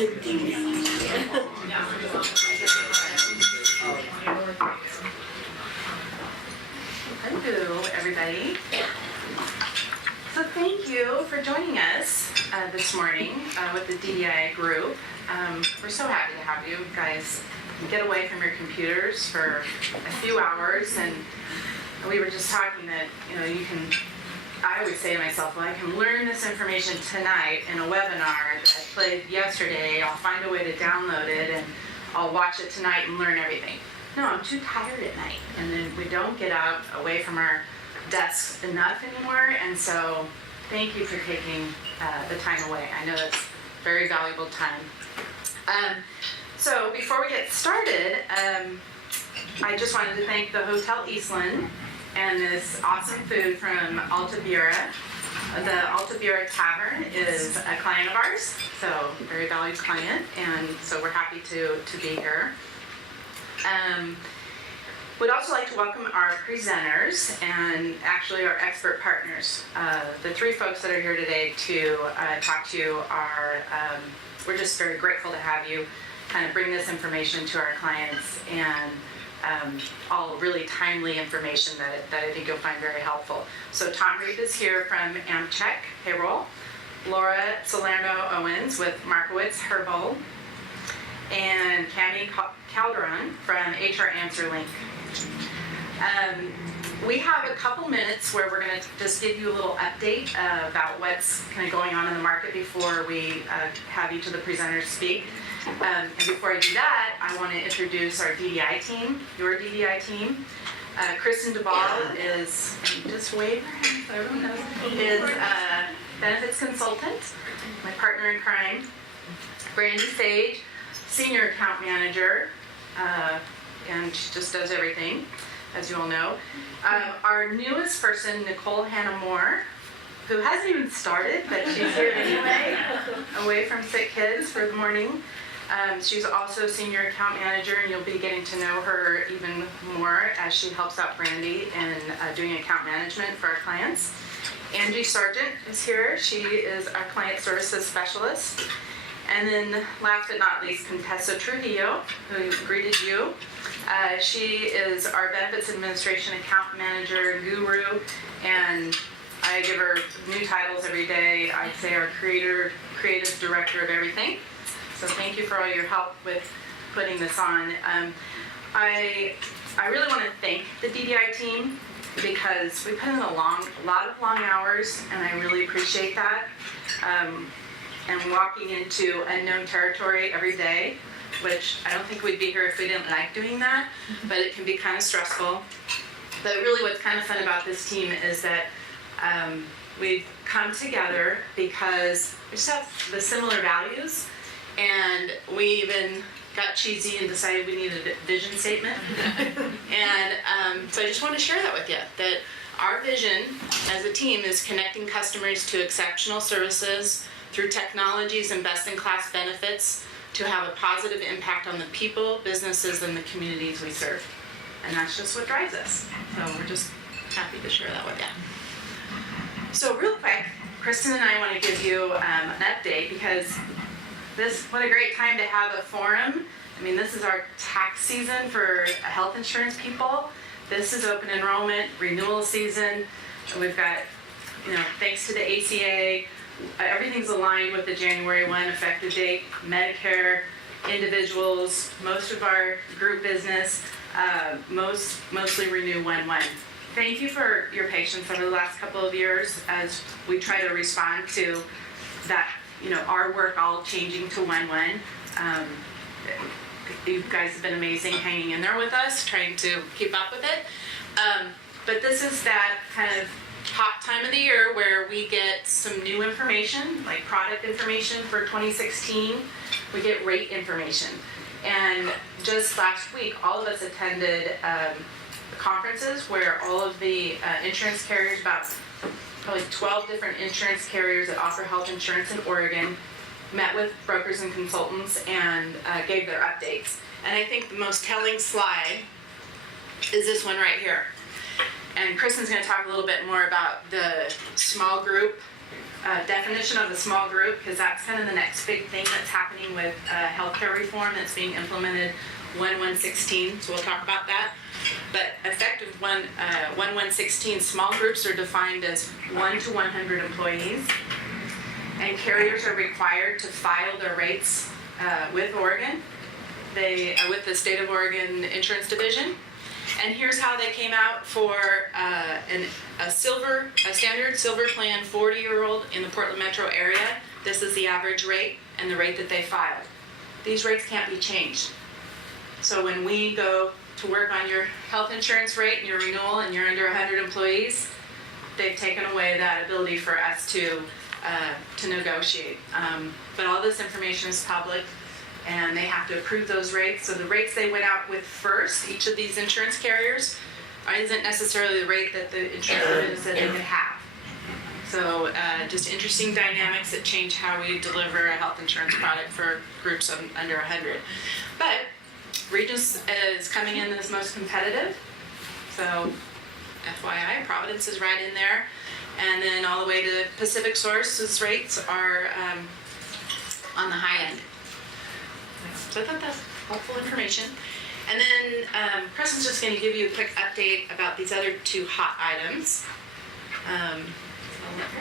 Hello, everybody. So thank you for joining us this morning with the DDI group. We're so happy to have you guys get away from your computers for a few hours. And we were just talking that, you can, I would say to myself, well, I can learn this information tonight in a webinar that I played yesterday. I'll find a way to download it and I'll watch it tonight and learn everything. No, I'm too tired at night. And then we don't get out away from our desks enough anymore. And so thank you for taking the time away. I know that's very valuable time. So before we get started, I just wanted to thank the Hotel Eastland and this awesome food from Altabira. The Altabira Tavern is a client of ours, so a very valued client, and so we're happy to be here. We'd also like to welcome our presenters and actually our expert partners. The three folks that are here today to talk to you are, we're just very grateful to have you kind of bring this information to our clients, and all really timely information that I think you'll find very helpful. So Tom Reed is here from Amcheck Payroll, Laura Salerno-Owens with Markowitz Herbal, and Cami Calderon from HR AnswerLink. We have a couple minutes where we're going to just give you a little update about what's kind of going on in the market before we have each of the presenters speak. And before I do that, I want to introduce our DDI team, your DDI team. Kristen Duvall is, just wave her hand so everyone knows, is a benefits consultant, my partner in crime. Brandy Sage, senior account manager, and she just does everything, as you all know. Our newest person, Nicole Hannah Moore, who hasn't even started, but she's here anyway, away from sick kids for the morning. She's also senior account manager, and you'll be getting to know her even more as she helps out Brandy in doing account management for our clients. Angie Sargent is here. She is our client services specialist. And then last but not least, Contessa Trujillo, who greeted you. She is our benefits administration account manager guru, and I give her new titles every day. I'd say our creative director of everything. So thank you for all your help with putting this on. I really want to thank the DDI team because we put in a lot of long hours, and I really appreciate that. And walking into unknown territory every day, which I don't think we'd be here if we didn't like doing that, but it can be kind of stressful. But really what's kind of fun about this team is that we've come together because we just have the similar values, and we even got cheesy and decided we needed a vision statement. And so I just want to share that with you, that our vision as a team is connecting customers to exceptional services through technologies and best-in-class benefits to have a positive impact on the people, businesses, and the communities we serve. And that's just what drives us. So we're just happy to share that with you. So real quick, Kristen and I want to give you an update because what a great time to have a forum. I mean, this is our tax season for health insurance people. This is open enrollment, renewal season. We've got, thanks to the ACA, everything's aligned with the January 1 effective date. Medicare, individuals, most of our group business, mostly renew 1/1. Thank you for your patience over the last couple of years as we try to respond to that, our work all changing to 1/1. You guys have been amazing hanging in there with us, trying to keep up with it. But this is that kind of hot time of the year where we get some new information, like product information for 2016. We get rate information. And just last week, all of us attended conferences where all of the insurance carriers, about probably 12 different insurance carriers that offer health insurance in Oregon, met with brokers and consultants and gave their updates. And I think the most telling slide is this one right here. And Kristen's going to talk a little bit more about the small group definition of a small group, because that's kind of the next big thing that's happening with healthcare reform that's being implemented 1/1/16. So we'll talk about that. But effective 1/1/16, small groups are defined as 1 to 100 employees, and carriers are required to file their rates with Oregon, with the State of Oregon Insurance Division. And here's how they came out for a standard silver plan 40-year-old in the Portland metro area. This is the average rate and the rate that they filed. These rates can't be changed. So when we go to work on your health insurance rate and your renewal and you're under 100 employees, they've taken away that ability for us to negotiate. But all this information is public, and they have to approve those rates. So the rates they went out with first, each of these insurance carriers, isn't necessarily the rate that the insurance company said they could have. So just interesting dynamics that change how we deliver a health insurance product for groups of under 100. But Regis is coming in as most competitive. So FYI, Providence is right in there. And then all the way to Pacific Source's rates are on the high end. So I thought that's helpful information. And then Preston's just going to give you a quick update about these other two hot items.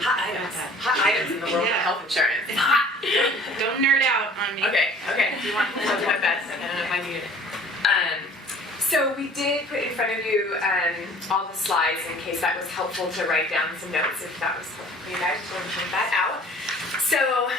Hot items in the world of health insurance. Don't nerd out on me. Okay. Do you want to do my best? I don't know if I needed it. So we did put in front of you all the slides in case that was helpful to write down some notes. If that was helpful for you guys, just want to point that out. So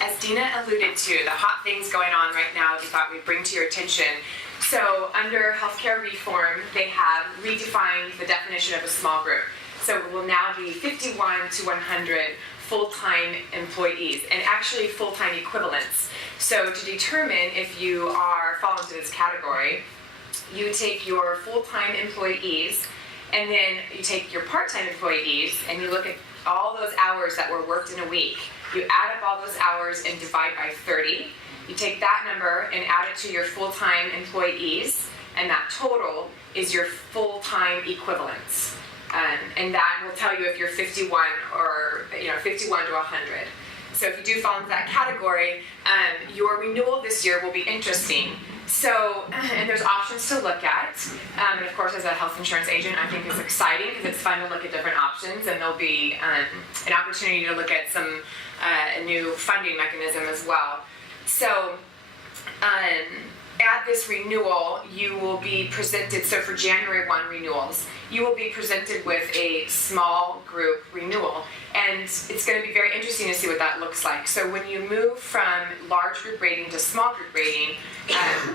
as Dina alluded to, the hot things going on right now we thought we'd bring to your attention. So under healthcare reform, they have redefined the definition of a small group. So it will now be 51 to 100 full-time employees, and actually full-time equivalents. So to determine if you fall into this category, you take your full-time employees, and then you take your part-time employees, and you look at all those hours that were worked in a week. You add up all those hours and divide by 30. You take that number and add it to your full-time employees, and that total is your full-time equivalents. And that will tell you if you're 51 or 51 to 100. So if you do fall into that category, your renewal this year will be interesting. So, and there's options to look at. And of course, as a health insurance agent, I think it's exciting because it's fun to look at different options, and there'll be an opportunity to look at some a new funding mechanism as well. So, at this renewal, you will be presented, so for January 1 renewals, you will be presented with a small group renewal. And it's going to be very interesting to see what that looks like. So when you move from large group rating to small group rating,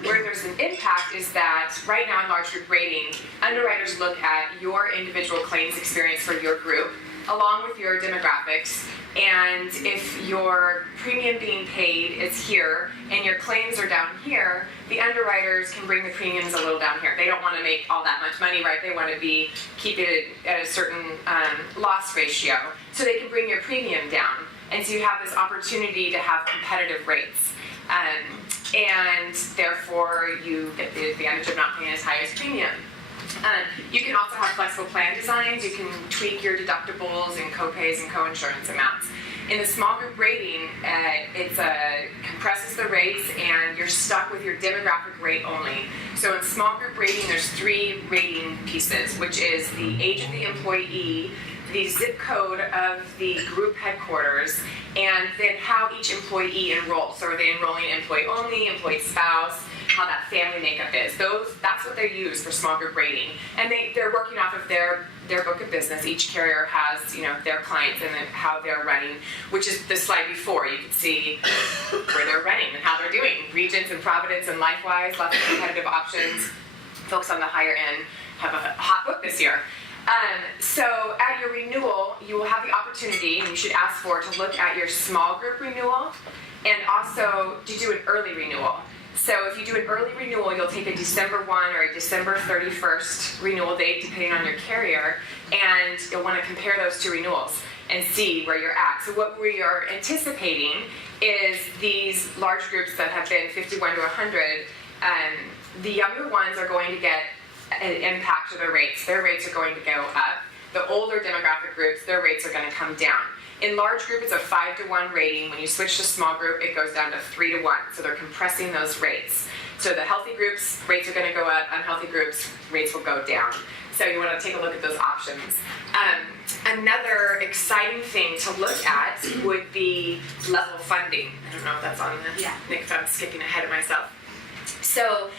where there's an impact is that right now in large group rating, underwriters look at your individual claims experience for your group, along with your demographics, and if your premium being paid is here and your claims are down here, the underwriters can bring the premiums a little down here. They don't want to make all that much money, right? They want to keep it at a certain loss ratio, so they can bring your premium down. And so you have this opportunity to have competitive rates. And therefore you get the advantage of not paying as high as premium. You can also have flexible plan designs. You can tweak your deductibles and co-pays and co-insurance amounts. In the small group rating, it compresses the rates and you're stuck with your demographic rate only. So in small group rating, there's 3 rating pieces, which is the age of the employee, the zip code of the group headquarters, and then how each employee enrolls. So are they enrolling employee only, employee spouse, how that family makeup is. That's what they use for small group rating. And they're working off of their book of business. Each carrier has their clients and then how they're running, which is the slide before. You can see where they're running and how they're doing. Regents and Providence and LifeWise, lots of competitive options. Folks on the higher end have a hot book this year. So at your renewal, you will have the opportunity, and you should ask for, to look at your small group renewal and also to do an early renewal. So if you do an early renewal, you'll take a December 1 or a December 31st renewal date, depending on your carrier, and you'll want to compare those two renewals and see where you're at. So what we are anticipating is these large groups that have been 51 to 100, the younger ones are going to get an impact to their rates. Their rates are going to go up. The older demographic groups, their rates are going to come down. In large group, it's a 5-to-1 rating. When you switch to small group, it goes down to 3-to-1. So they're compressing those rates. So the healthy groups, rates are going to go up. Unhealthy groups, rates will go down. So you want to take a look at those options. Another exciting thing to look at would be level funding. I don't know if that's on the Nick, I'm skipping ahead of myself. So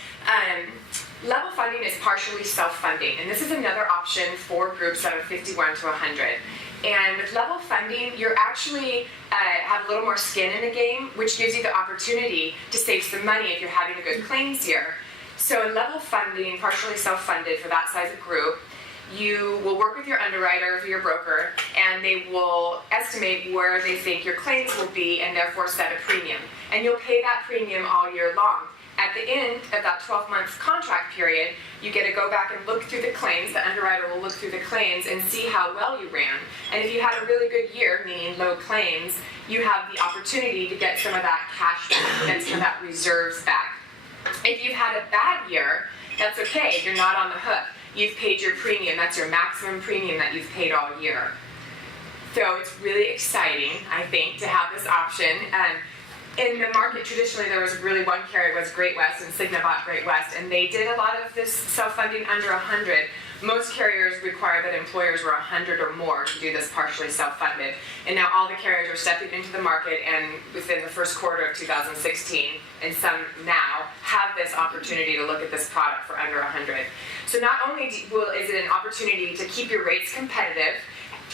level funding is partially self-funding, and this is another option for groups that are 51 to 100. And with level funding, you're actually have a little more skin in the game, which gives you the opportunity to save some money if you're having a good claims year. So in level funding, partially self-funded for that size of group, you will work with your underwriter or your broker, and they will estimate where they think your claims will be and therefore set a premium. And you'll pay that premium all year long. At the end of that 12-month contract period, you get to go back and look through the claims. The underwriter will look through the claims and see how well you ran. And if you had a really good year, meaning low claims, you have the opportunity to get some of that cash back and some of that reserves back. If you've had a bad year, that's okay. You're not on the hook. You've paid your premium. That's your maximum premium that you've paid all year. So it's really exciting, I think, to have this option. In the market, traditionally, there was really one carrier, was Great West, and Cigna bought Great West, and they did a lot of this self-funding under 100. Most carriers require that employers were 100 or more to do this partially self-funded. And now all the carriers are stepping into the market, and within the first quarter of 2016, and some now, have this opportunity to look at this product for under 100. So not only is it an opportunity to keep your rates competitive,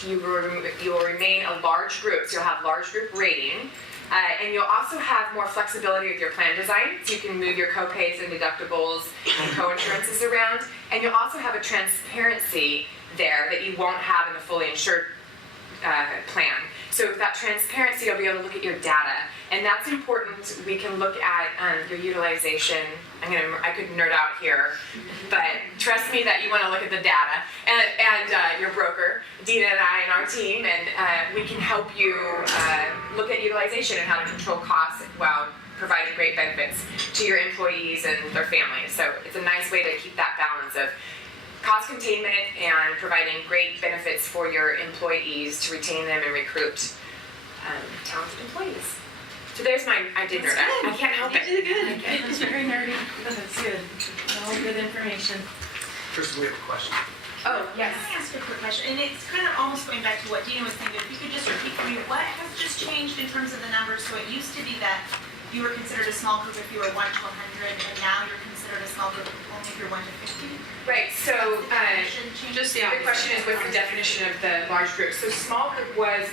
you will remain a large group, so you'll have large group rating. And you'll also have more flexibility with your plan design, so you can move your co-pays and deductibles and co-insurances around. And you'll also have a transparency there that you won't have in the fully insured plan. So with that transparency, you'll be able to look at your data. And that's important. We can look at your utilization. I could nerd out here, but trust me that you want to look at the data. And your broker, Dina and I and our team, and we can help you look at utilization and how to control costs while providing great benefits to your employees and their families. So it's a nice way to keep that balance of cost containment and providing great benefits for your employees to retain them and recruit talented employees. So there's I did nerd out. I can't help it. You did good. It's very nerdy, but it's good. All good information. First, we have a question. Oh, yes. Can I ask a quick question? And it's kind of almost going back to what Dina was saying, but if you could just repeat for me, what has just changed in terms of the numbers? So it used to be that you were considered a small group if you were 1 to 100, and now you're considered a small group only if you're 1 to 50? Right, so Just the question is, what's the definition of the large group? So small group was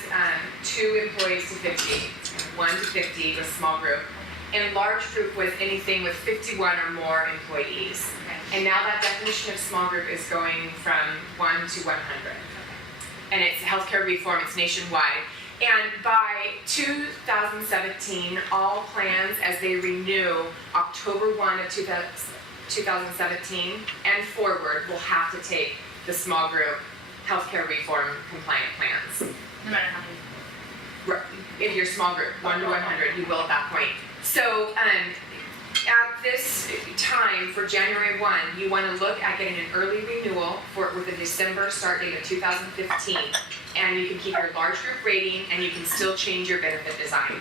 2 employees to 50. 1 to 50 was small group. And large group was anything with 51 or more employees. And now that definition of small group is going from 1 to 100. And it's healthcare reform, it's nationwide. And by 2017, all plans as they renew October 1 of 2017 and forward will have to take the small group healthcare reform compliant plans. No matter how many. If you're small group, 1 to 100, you will at that point. So at this time for January 1, you want to look at getting an early renewal with a December start date of 2015. And you can keep your large group rating and you can still change your benefit design.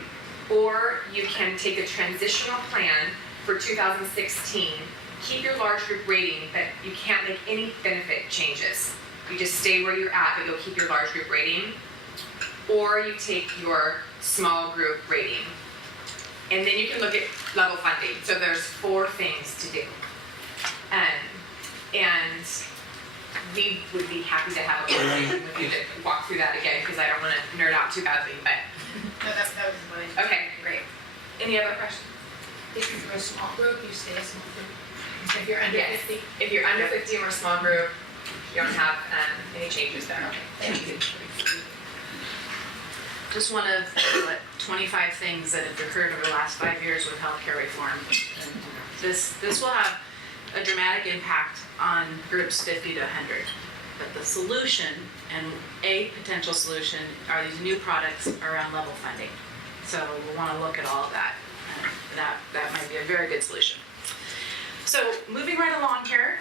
Or you can take a transitional plan for 2016, keep your large group rating, but you can't make any benefit changes. You just stay where you're at, but you'll keep your large group rating. Or you take your small group rating. And then you can look at level funding. So there's 4 things to do. And we would be happy to have a meeting with you to walk through that again, because I don't want to nerd out too badly, but. No, that was what I. Okay, great. Any other questions? If you're a small group, you stay a small group. If you're under Yes. 50. If you're under 50 or a small group, you don't have any changes there. Thank you. Just one of 25 things that have occurred over the last 5 years with healthcare reform. And this will have a dramatic impact on groups 50 to 100. But the solution, and a potential solution, are these new products around level funding. So we'll want to look at all of that. That might be a very good solution. So moving right along here.